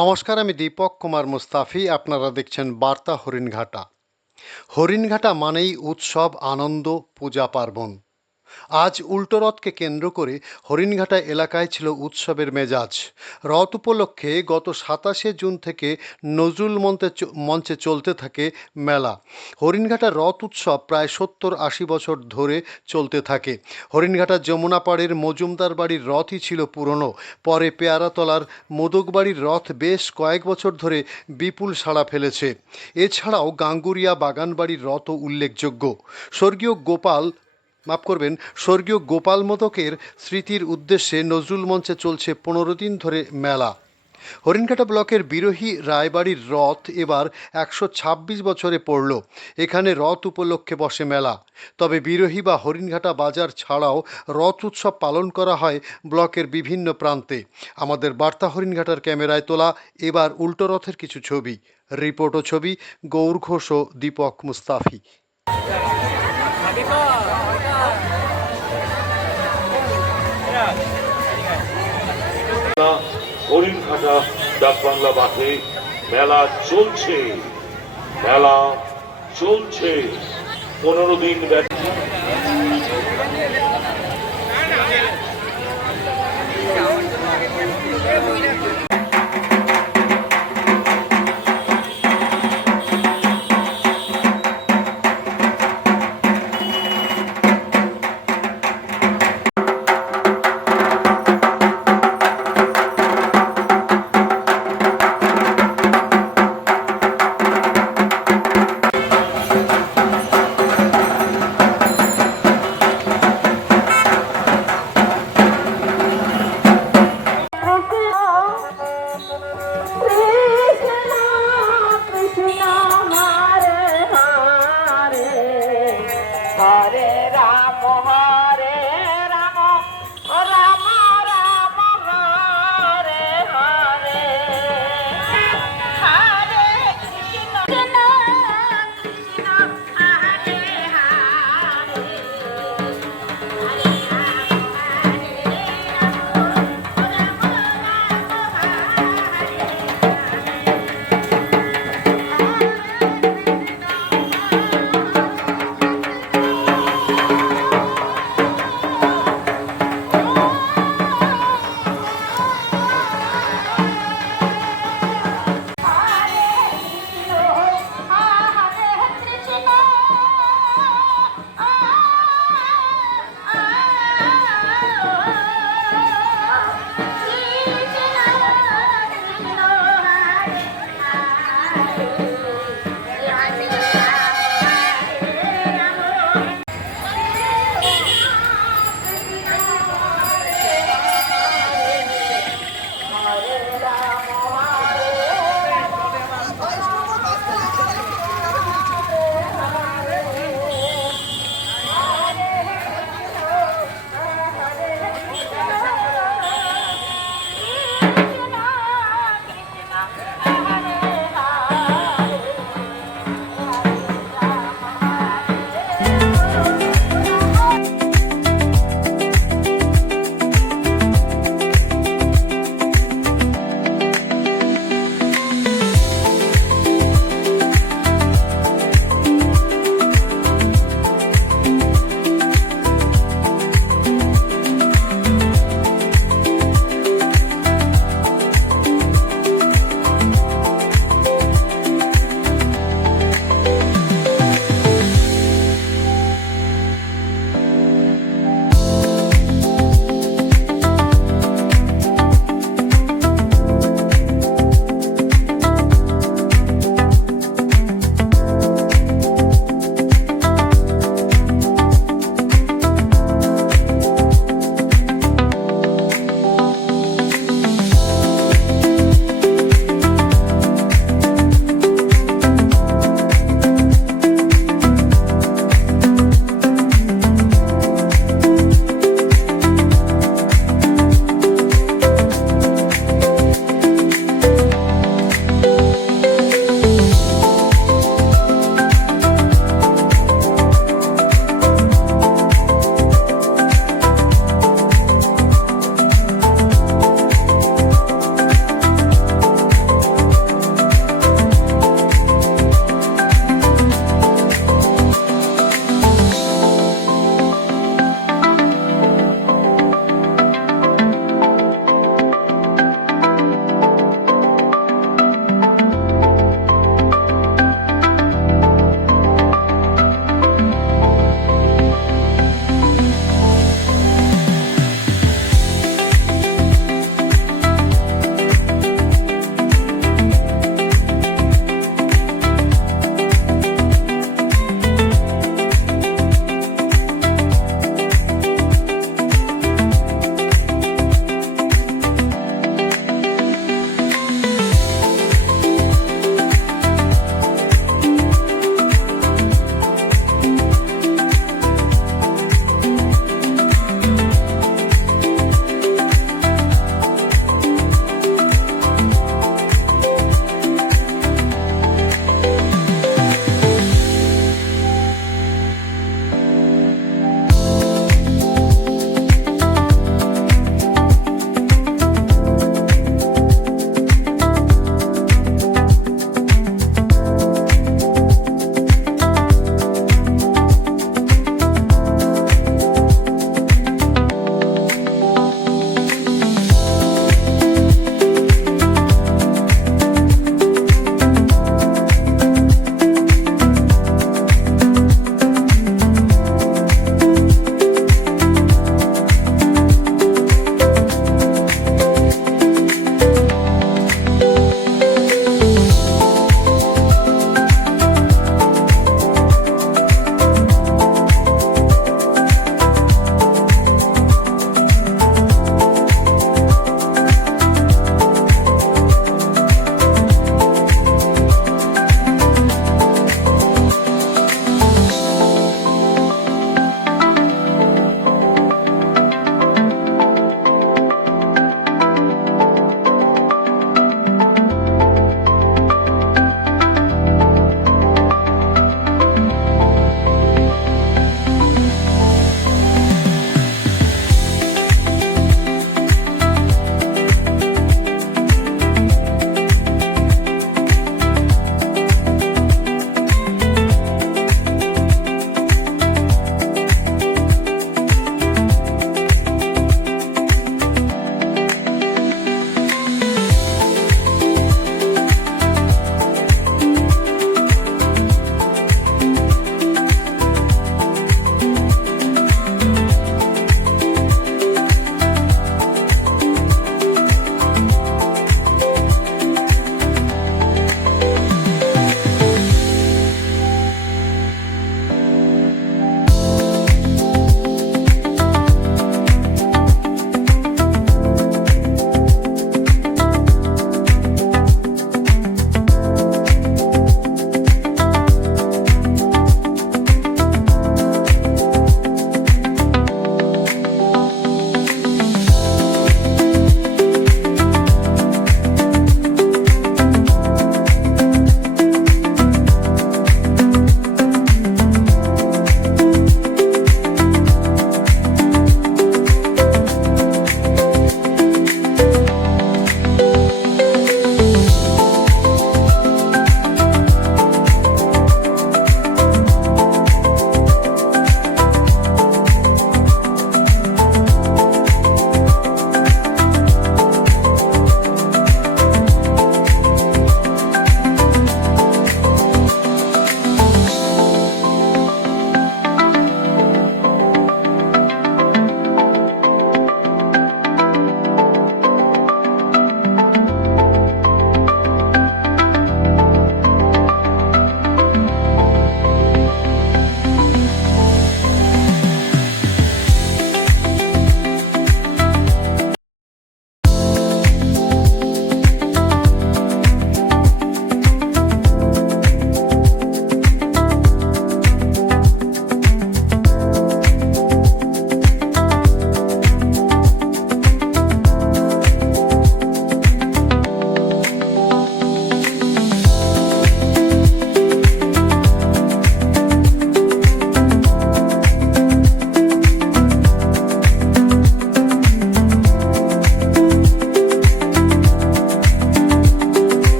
নমস্কার, আমি দীপক কুমার মুস্তাফি। আপনারা দেখছেন বার্তা হরিণঘাটা। হরিণঘাটা মানেই উৎসব, আনন্দ, পূজা পার্বণ। আজ উল্টো রথকে কেন্দ্র করে হরিণঘাটা এলাকায় ছিল উৎসবের মেজাজ। রথ উপলক্ষে গত 27 জুন থেকে নজরুল মঞ্চে চলতে থাকে মেলা। হরিণঘাটা রথ উৎসব প্রায় 70-80 বছর ধরে চলতে থাকে। হরিণঘাটা যমুনাপাড়ের মজুমদার বাড়ির রথই ছিল পুরনো। পরে পেয়ারাতলার মোদক বাড়ির রথ বেশ কয়েক বছর ধরে বিপুল সাড়া ফেলেছে। এছাড়াও গাঙ্গুরিয়া বাগানবাড়ির রথও উল্লেখযোগ্য। স্বর্গীয় গোপাল মোদকের স্মৃতির উদ্দেশ্যে নজরুল মঞ্চে চলছে 15 দিন ধরে মেলা। হরিণঘাটা ব্লকের বিরোহী রায়বাড়ির রথ এবার 126 বছরে পড়ল। এখানে রথ উপলক্ষে বসে মেলা। তবে বিরোহী বা হরিণঘাটা বাজার ছাড়াও রথ উৎসব পালন করা হয় ব্লকের বিভিন্ন প্রান্তে। আমাদের বার্তা হরিণঘাটার ক্যামেরায় তোলা এবার উল্টো রথের কিছু ছবি। রিপোর্ট ও ছবি গৌর ঘোষ ও দীপক মুস্তাফি। হরিণঘাটা ডাকবাংলা মাঠে মেলা চলছে 15 দিন ব্যাপী।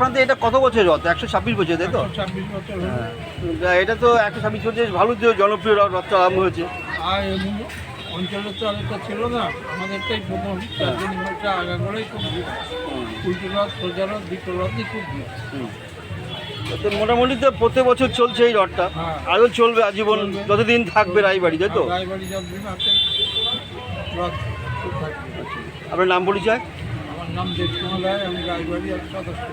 আপনাদের এটা কত বছর রথ? 126 বছর, তাই তো? 26 বছর হলো। এটা তো 126 বছর, ভালো যে জনপ্রিয় রথটা আরম্ভ হয়েছে। আর এমনি অঞ্চলে তো আরেকটা ছিল না, আমাদেরটাই প্রথম। তার জন্য এটা আগাগোড়াই খুব ভিড়। উল্টো রথ, সোজা রথ, দুটো রথই খুব ভিড়। তো মোটামুটি তো প্রত্যেক বছর চলছে এই রথটা, হ্যাঁ। আরও চলবে আজীবন, চলবে। যতদিন থাকবে রায়বাড়ি, তাই তো? রায়বাড়ি যতদিন আছে রথ খুব থাকবে। আপনার নাম পরিচয়? আমার নাম দেবকুমার রায়, আমি রায়বাড়ি সদস্য।